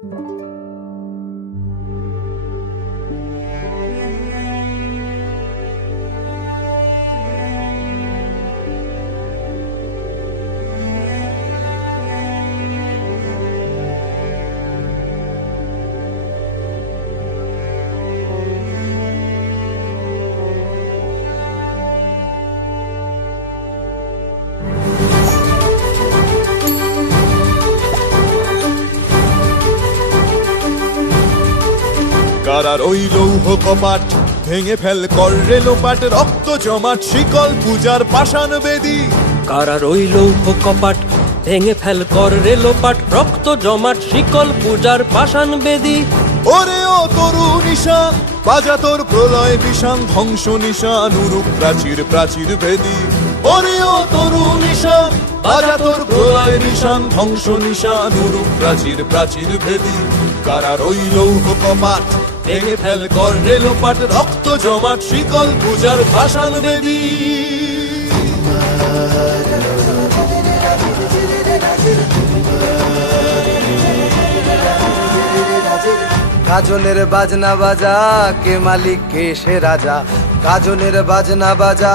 কারার ওই লৌহ কপাট ভেঙে ফেল কর রে লোপাট, রক্ত জমাট শিকল পূজার পাষাণ বেদী। কারার ওই লৌহ কপাট ভেঙে ফেল কর রে লোপাট, রক্ত জমাট শিকল পূজার পাষাণ বেদী। ওরে ও তরু নিশান বাজা তোর প্রলয় বিষান, ধ্বংস নিশান উরুপ প্রাচীর প্রাচীর ভেদী। ওরে ও তরু নিশান বাজা তোর প্রলয় বিষান, ধ্বংস নিশান উরুপ প্রাচীর প্রাচীর ভেদী। কারার ওই লৌহ কপাট ভেঙে ফেল কর রে লোপাট, রক্ত জমাট শিকল পূজার পাষাণ বেদী। গাজনের বাজনা বাজা কে মালিক কে সে রাজা, গাজনের বাজনা বাজা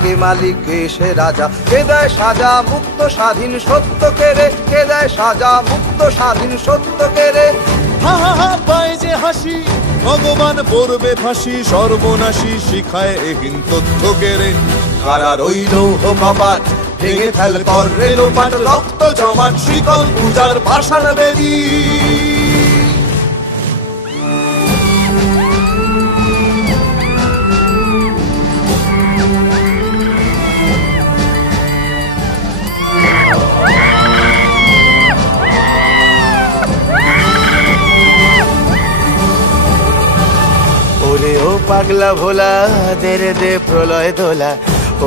কে মালিক কে সে রাজা। কে দেয় সাজা মুক্ত স্বাধীন সত্য কেড়ে, কে দেয় সাজা মুক্ত স্বাধীন সত্য কেড়ে। হা হা হা পায় যে হাসি ভগবান পড়বে ফাঁসি, সর্বনাশী শিখায় এহীন তথ্য কেড়ে। কারার ওই লৌহ কপাট ভেঙে ফেল কর রে লোপাট, রক্ত জমাট শিকল পূজার পাষাণ বেদী। ওরে ও পাগলা ভোলা দে রে দে প্রলয় দোলা,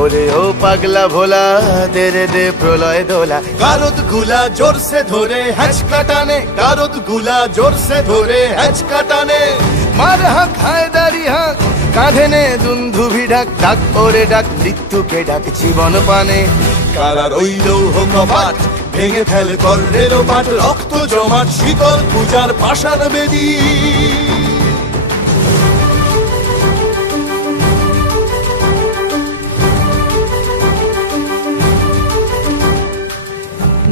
ওরে ও পাগলা ভোলা দে রে দে প্রলয় দোলা। গারদ গুলা জোরসে ধরে হ্যাচকা টানে, গারদ গুলা জোরসে ধরে হ্যাচকা টানে। মার হাক হায়দারি হাক কাঁধে নে দুন্ধুভি ডাক, ডাক ওরে ডাক মৃত্যুকে ডাক জীবন পানে। কারার ওই লৌহ কপাট ভেঙে ফেল কর রে লোপাট, রক্ত জমাট শিকল পূজার পাষাণ বেদী।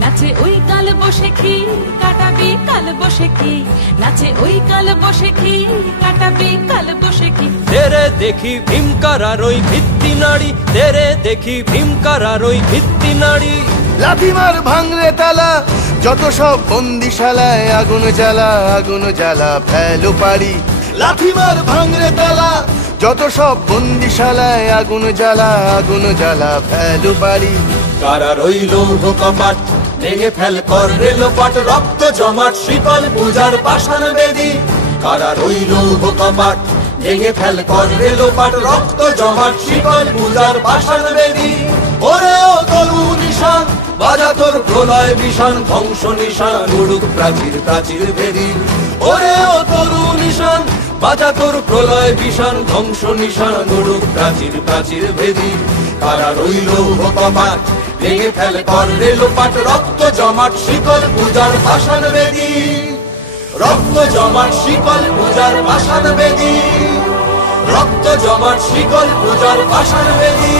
নাচে ওই কাল বসে কি কাটাবি কাল বসে কি, নাচে ওই কাল বসে কি কাটাবি কাল বসে কি। তেরে দেখি ভীমকারার ওই ভিত্তি নাড়ি, তেরে দেখি ভীমকারার ওই ভিত্তি নাড়ি। লাথি মার ভাঙরে তালা যত সব বন্দিশালায়, আগুন জ্বালা আগুন জ্বালা ফেলো পারি। লাথি মার ভাঙরে তালা যত সব বন্দিশালায়, আগুন জ্বালা আগুন জ্বালা ফেলো পারি। কারার ওই লৌহ কপাট ভেঙে ফেল কর রে লোপাট, রক্ত জমাট শিকল পূজার পাষাণ বেদী। কারার ওই লৌহ কপাট ভেঙে ফেল কর রে লোপাট, রক্ত জমাট শিকল পূজার পাষাণ বেদী। ওরে ও তরু নিশান বাজা তোর প্রলয় বিষান, ধ্বংস নিশান উড়ুক প্রাচীর প্রাচীর ভেদী। ওরে ও তরু নিশান বাজা তোর প্রলয় বিষান, ধ্বংস নিশান উড়ুক প্রাচীর প্রাচীর ভেদী। কারার ওই লৌহ কপাট ভেঙে ফেল কর রে লোপাট, রক্ত জমাট শিকল পূজার পাষাণ বেদী। রক্ত জমাট শিকল পূজার পাষাণ বেদী, রক্ত জমাট শিকল পূজার পাষাণ বেদী।